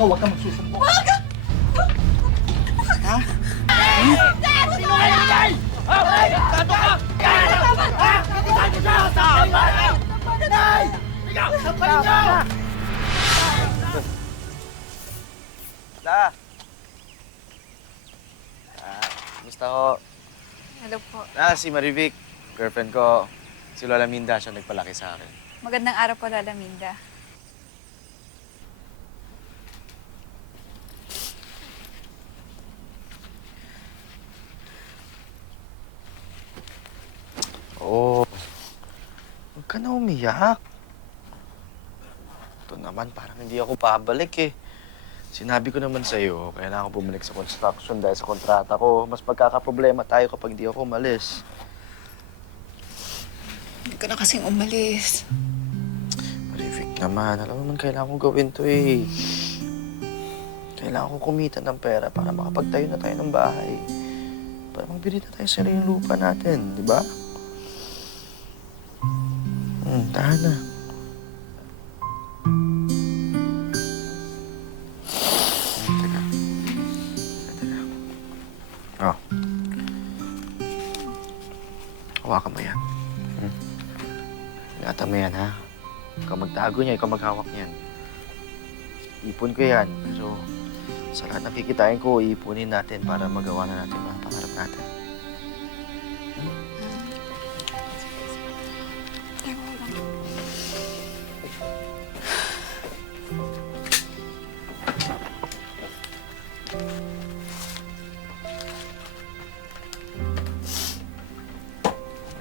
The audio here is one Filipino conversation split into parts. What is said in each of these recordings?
Ikaw, huwag kang magsusumbong. Wag! Ha? Sino kayo dyan? Hey! Tato ka! Ha? Hindi tayo siya! Tama na! Nay! Ikaw! Sampalin niyo! La! Kumusta ko? Hello po. Si Marivic. Girlfriend ko. Si Lola Minda siya nagpalaki sa akin. Magandang araw po, Lola Minda. Oo. Huwag ka na umiyak. Ito naman, parang hindi ako pabalik eh. Sinabi ko naman sa'yo, kaya na ako bumalik sa construction dahil sa kontrata ko. Mas magkakaproblema tayo kapag di ako umalis. Hindi ka na kasing umalis. Marivic naman, alam mo naman kailangan kong gawin to eh. Kailangan ko kumita ng pera para makapagtayo na tayo ng bahay. Para magbili na tayo sa yung lupa natin, di ba? Tahan na. Teka. Oh. Hawakan mo yan. Ingatan mo yan, ha? Ikaw magtago niya, ikaw maghawak niyan. Ipon ko yan. Pero sa lahat ng kikitain ko, iipunin natin para magawa na natin mga pangarap natin.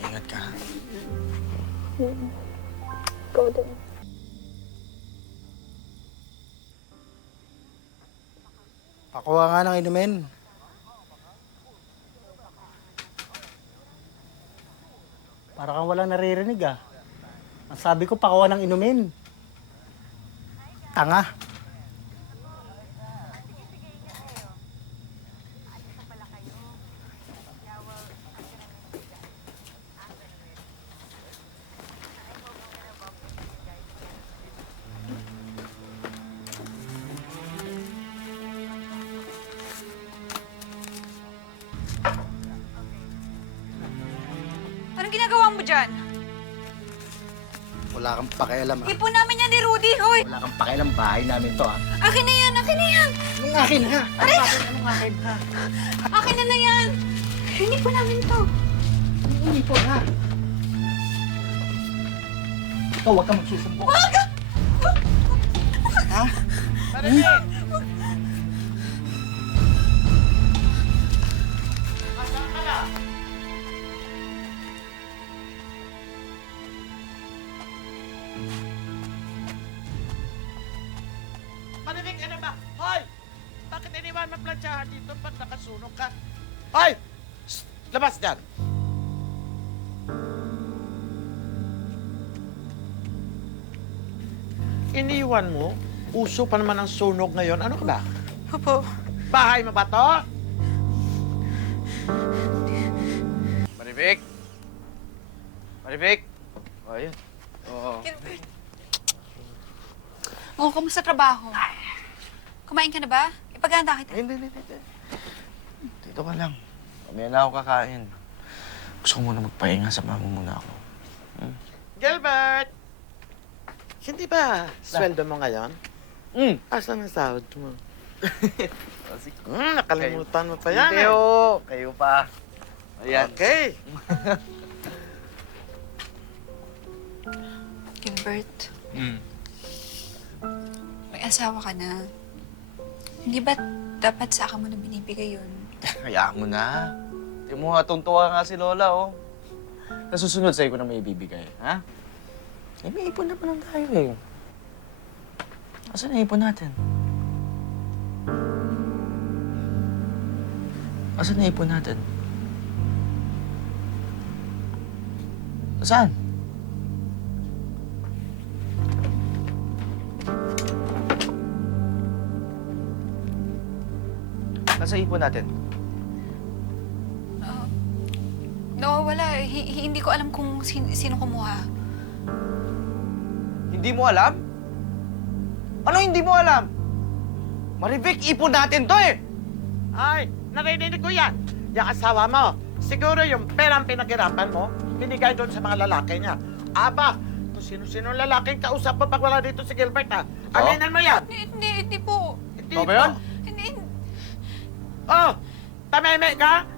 Ingat ka. Go din. Pakuha nga ng inumin. Para kang walang naririnig ah. Ang sabi ko, pakuha ng inumin. Tanga. Anong ginagawa mo dyan? Wala kang pakialam ah. Ipon namin yan ni Rudy, hoy! Wala kang pakialam, bahay namin to ah. Akin na yan, akin na yan! Anong akin ha? Anong akin? Anong akin ha? Akin na yan! Hindi po namin to. Hindi po ha? Ikaw, huwag kang magsusumbong. Wag! Ha? Marivic! Marivic, ano ba? Hoy! Bakit iniwan maplantsahan dito pag nakasunog ka? Hoy! Shh! Labas dyan! Iniwan mo? Uso pa naman ang sunog ngayon. Ano ka ba? Opo. Bahay mo ba to? Marivic! Marivic! O, ayun. Oo. Gilbert. Oh, kamusta trabaho? Kumain ka na ba? Ipaganda kita. Hindi. Dito ka lang. Mamaya na ako kakain. Gusto ko muna magpahinga. Samahan mo muna ako. Gilbert! Hindi ba sweldo mo ngayon? Asan ang sahod mo? Nakalimutan mo pa yan Hindi, kayo pa. Ayan. Okay. Gilbert. May asawa ka na. Hindi ba dapat sa akin mo na binibigay yun? Hayaan mo na. Hindi mo nga tuntua nga si Lola, oh. Nasusunod sa'yo ko na may ibibigay, ha? Eh, may ipon naman lang tayo, eh. Asan na ipon natin? Asan na ipon natin? Saan? Nasa ipon natin? No, wala. Hindi ko alam kung sino kumuha. Hindi mo alam? Ano hindi mo alam? Marivic, ipon natin to eh! Ay, narinig ko yan. Yung asawa mo, siguro yung perang pinaghirapan mo, binigay doon sa mga lalaki niya. Aba, kung sino-sino lalaking kausap mo pag wala dito si Gilbert, ha? Aminin mo yan. Hindi po. Hindi Ikaw ba yun? Hindi. Oh, tameme ka?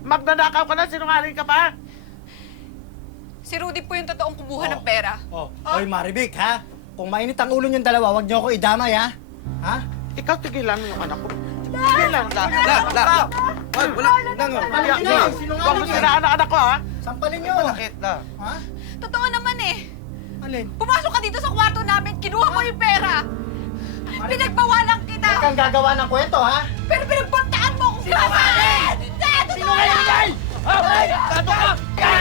Magnanakaw ka na, sinungaling ka pa? Si Rudy po yung totoong kumuha ng pera. Oh, oy Marivic, ha? Kung mainit ang ulo niyong dalawa, wag niyo ako idamay, ha? Ha? Ikaw tigilan mo yung anak ko. Tigilan ka. Ay, wala. Nang, Huwag mo Sinungaling yan. sinaan ang anak ko, ha? Sampalin niyo. Bakit na? Ha? Totoo naman eh. Alin? Pumasok ka dito sa kwarto namin, kinuha mo yung pera. Pinagbawalan Huwag kita. kang gagawa ng kwento, ha? Pero pinagbantaan mo akong Sinungaling! Hindi, totoo Sinungaling yan. yan! Ay! Kato ka! Kaya!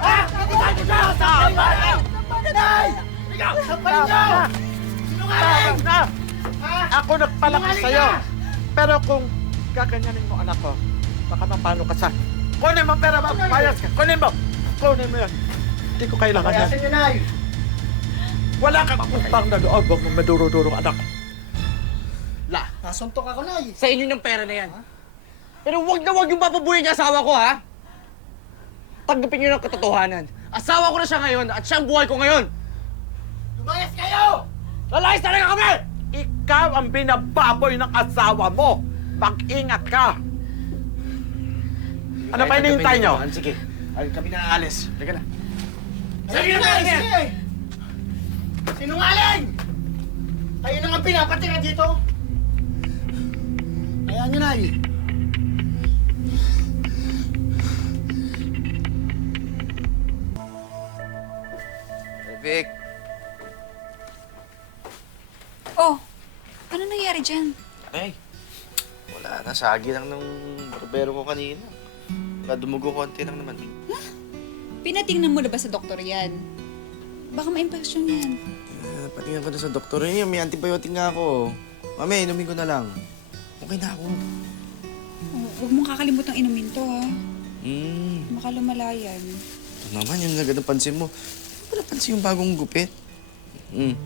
Ha? Hindi tayo siya! Sampalin mo! Nay! Ikaw! Sampalin niyo! Sinungaling! Na! Ako nagpalaki sa'yo. Pero kung gaganyanin mo anak ko, baka mapano ka sa... Kunin mo pera mo! Bayas ka! Kunin mo! Kunin mo yan! Hindi ko kailangan yan. Kayasin niyo, Nay. Wala kang utang na loob. Huwag mong maduro-durong anak. La! Nasuntok ako, Nay. Sa inyo ng pera na yan. Pero wag na wag yung papabuhay niya asawa ko, ha? Tanggapin niyo ng katotohanan. Asawa ko na siya ngayon at siya ang buhay ko ngayon. Lumayas kayo! Lalayas talaga kami! Ikaw ang binababoy ng asawa mo. Mag-ingat ka. Ano pa hinihintay nyo? Sige. Ay, kami na aalis. Halika na. Sige na, Nay. Sige. Sinungaling! Kayo na nga pinapatira dito. Ayan niyo, Nay. Vic, Oh, ano nangyari dyan? ay. Wala, nasagi lang ng barbero ko kanina. Dumugo konti lang naman. Pinatingnan mo na ba sa doktor yan? Baka ma-infection yan. Patingin ko na sa doktor. May antibiotic nga ako. Mami, inumin ko na lang. Okay na ako. Oh, huwag mong kakalimutan inumin to, ha? Hmm. Baka lumala yan. Ito naman, yung agad napansin mo. Hindi mo napansin yung bagong gupit. Hmm.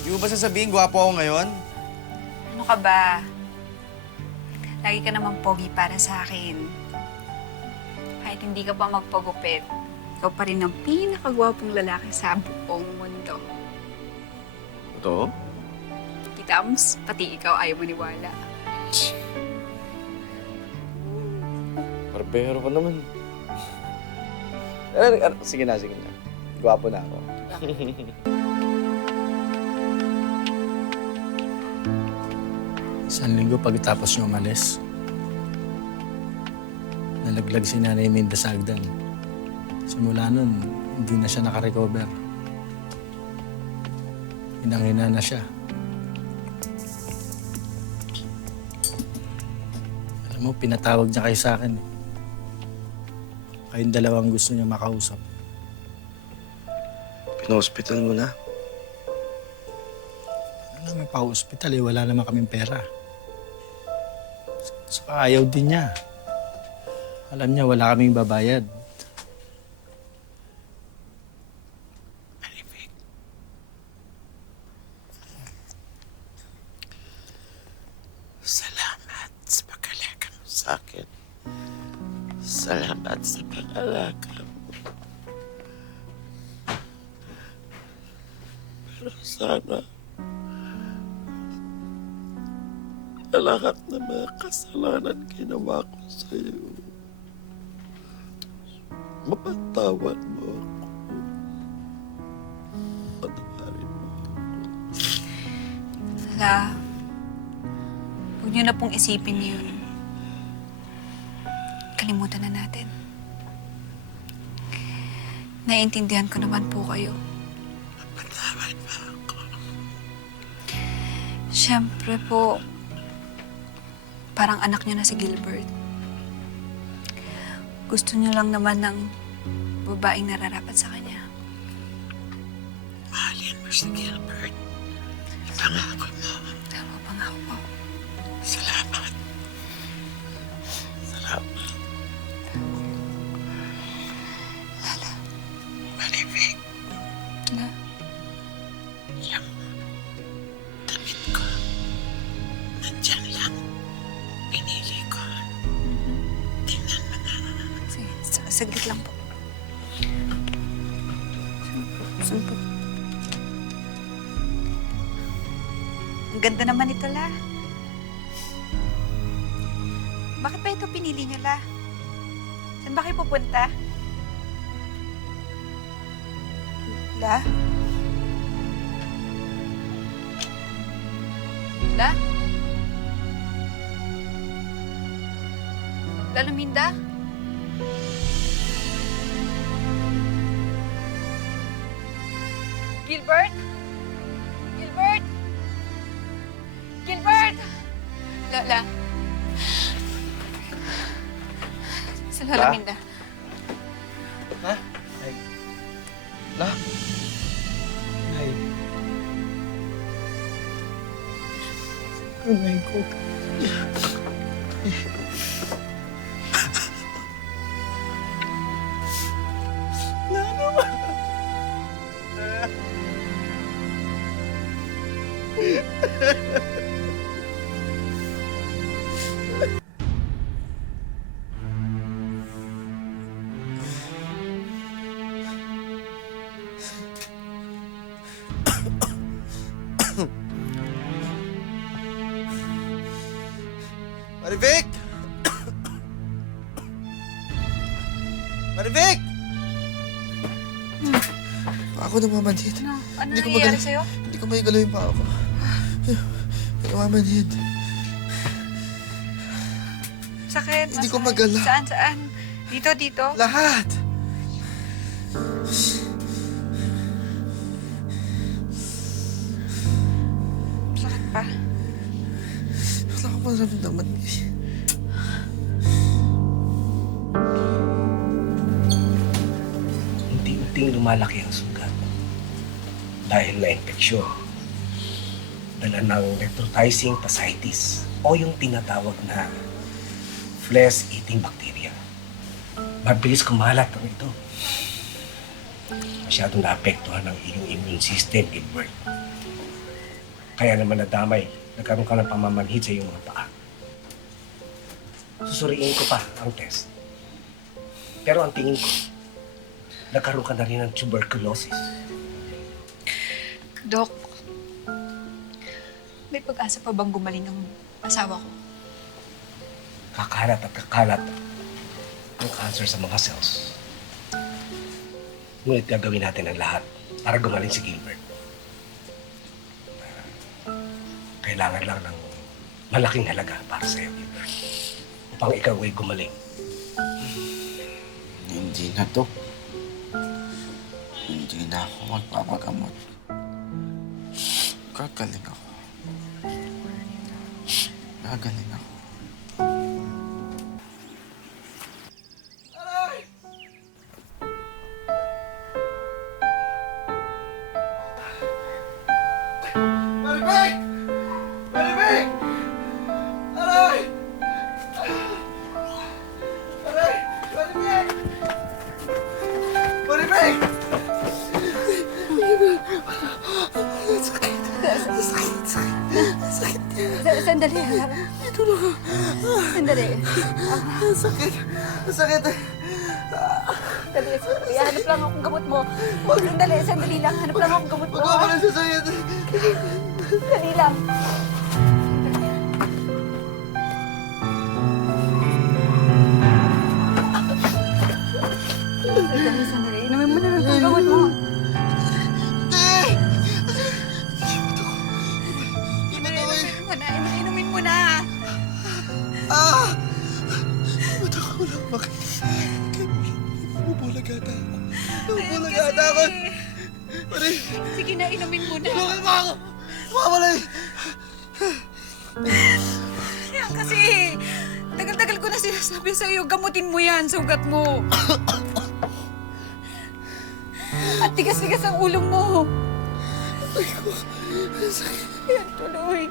Di mo ba sasabihin, gwapo ako ngayon? Ano ka ba? Lagi ka naman pogi para sa akin. Kahit hindi ka pa magpagupit, ikaw pa rin ang pinakagwapong lalaki sa buong mundo. Ito? Kita mo, pati ikaw ayaw maniwala. Barbero ka naman. Sige na, sige na. Gwapo na ako. Isang linggo pagkatapos niyo umalis, nalaglag si Nanay Minda sa hagdan. Simula nun, hindi na siya nakarecover. Hinang-hina na siya. Alam mo, pinatawag niya kayo sa akin. Kayong dalawang gusto niya makausap. Pina-hospital mo na? Ano naman pa-hospital eh, wala naman kaming pera. Saka ayaw din niya. Alam niya, wala kaming babayad. Salamat sa pag-alaga mo sa akin. Salamat sa pag-alaga mo. Pero sana, lahat ng mga kasalanan ginawa ko sa iyo, mapatawad mo ako. Patawarin mo ako. Wala. Huwag niyo na pong isipin yun. Kalimutan na natin. Naiintindihan ko naman po kayo. Patawad mo ako. Siyempre po, parang anak niyo na si Gilbert. Gusto niyo lang naman ng babaeng nararapat sa kanya. Mahalin mo si Gilbert. Ipangako mo. Tama pa nga po. Salamat. Salamat. Maribig, Na, yung damit ko. Saglit lang po. Saan po? Ang ganda naman ito, La. Bakit ba ito pinili niyo, La? Saan ba kayo pupunta? La? La? La Luminda? Gilbert? Gilbert? Gilbert! La. Sa La La? Luminda. La? La? Nay. Nanay ko. Maribek! Maribek! Ako namamanhid. Ano Hindi ko nangyayari magaling. sa'yo? Hindi ko may galaw yung paa ko. Namamanhid. Sakit. Hindi ko masakit. magalaw. Saan? Dito. Lahat! Sakit pa. Wala akong maramdaman eh. Unti-unting lumalaki ang sugat dahil na-infeksyon. Dala ng necrotizing fasciitis o yung tinatawag na flesh-eating bacteria. Mabilis kumalat ang ito. Masyadong naapektuhan ang iyong immune system, Gilbert. Kaya naman nadamay, nagkaroon ka ng pamamanhid sa iyong mga paa. Susuriin ko pa ang test. Pero ang tingin ko, nagkaroon ka na rin ng tuberculosis. Dok, may pag-asa pa bang gumaling ang asawa ko? Kakalat at kakalat ang cancer sa mga cells. Ngunit gagawin natin ang lahat para gumaling si Gilbert. Kailangan lang ng malaking halaga para sa iyo, Gilbert. Upang ikaw ay gumaling. Hindi na to. Hindi na ako magpapagamot. Gagaling ako. Gagaling ako. Maribek! Maribek! Aray! Aray! Maribek! Maribek! Sandali. Sandali. Sakit! Sakit! Sandali. Hanap lang akong gamot mo. Sandali lang. Hanap lang akong gamot mo. Huwag ako lang sasakit! Sandali lang. Sandali. Inumin mo na lang ang gamot mo. Inumin mo na. Ah! Ba't ako lang bakit? Nabubulag ata ako. Nabubulag ata ako. Maray! Sige na, inumin mo na. Tulungan mo ako! Mawalay! Yan kasi, tagal-tagal ko na sinasabi sa'yo, gamutin mo yan, sugat mo. At tigas-tigas ang ulo mo. Ay ko! Sakit! Yan, tuloy.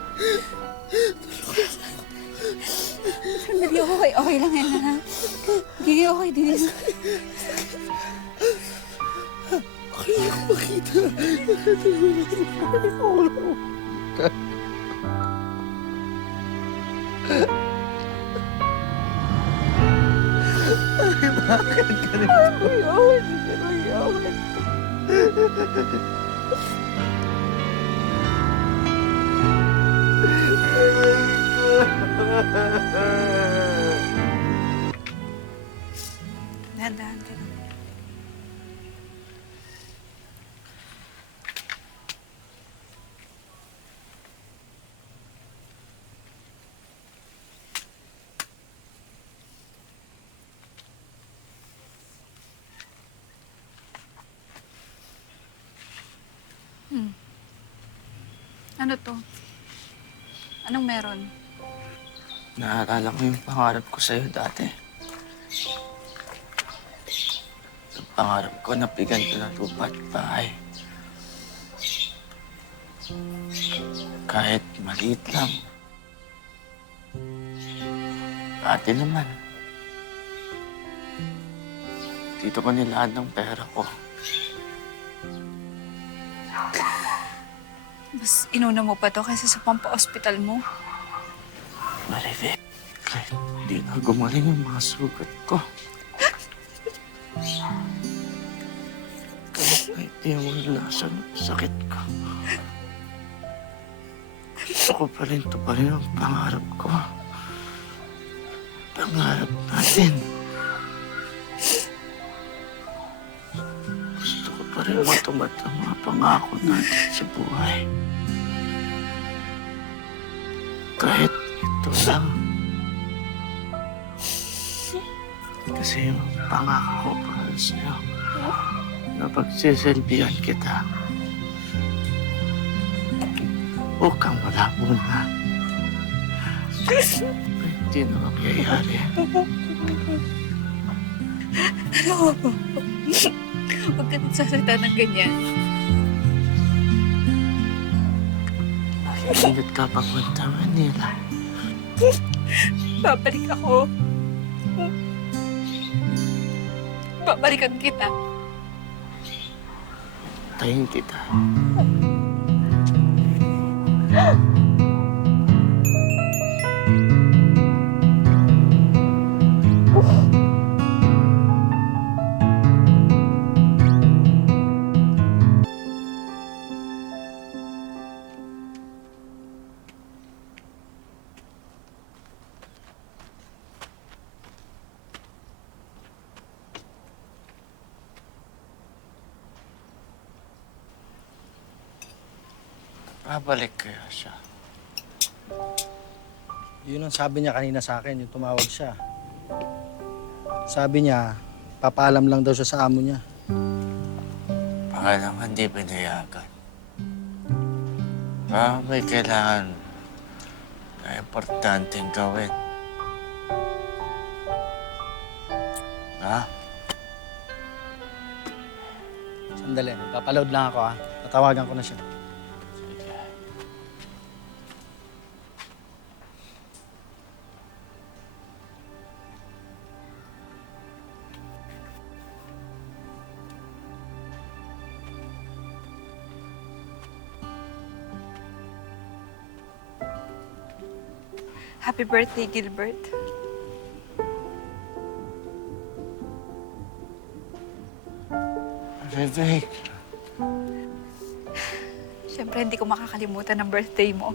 Sandali, okay. Okay lang yan, ha? Hindi, okay din yan. Okay, ako makita. Bakit ganito? Dahan-dahan ka lang. Ano to? Anong meron? Naalala ko yung pangarap ko sa'yo dati. Yung pangarap ko na bigyan ko ng lupa at bahay. Kahit maliit lang. Dati naman. Dito ko nilaan ng pera ko. Mas inuna mo pa to kaysa sa pampa-hospital mo. Marivic, kahit hindi na gumaling yung mga sugat ko. Kahit na hindi mo lasan ang sakit ko. Gusto ko pa rin tuparin ang pangarap ko. Pangarap natin. Gusto ko pa rin matupad ang mga pangako natin sa buhay. Kahit ito lang. Kasi yung pangako ko para sa'yo na pagsisilbihan kita. Huwag kang malabo na. Hindi na mangyayari. Ano? Huwag ka nagsasalita ng ganyan. Ingat ka papunta Manila. Babalik ako. Babalikan kita. Tayin kita. Babalik kaya siya. Yun ang sabi niya kanina sa akin, yung tumawag siya. Sabi niya, papaalam lang daw siya sa amo niya. Baka naman di pinayagan. May kailangan na importanteng gawin. Ha? Sandali, papaload lang ako Tatawagan ko na siya. Sige. Happy birthday, Gilbert. Vivek, Siyempre, hindi ko makakalimutan ang birthday mo.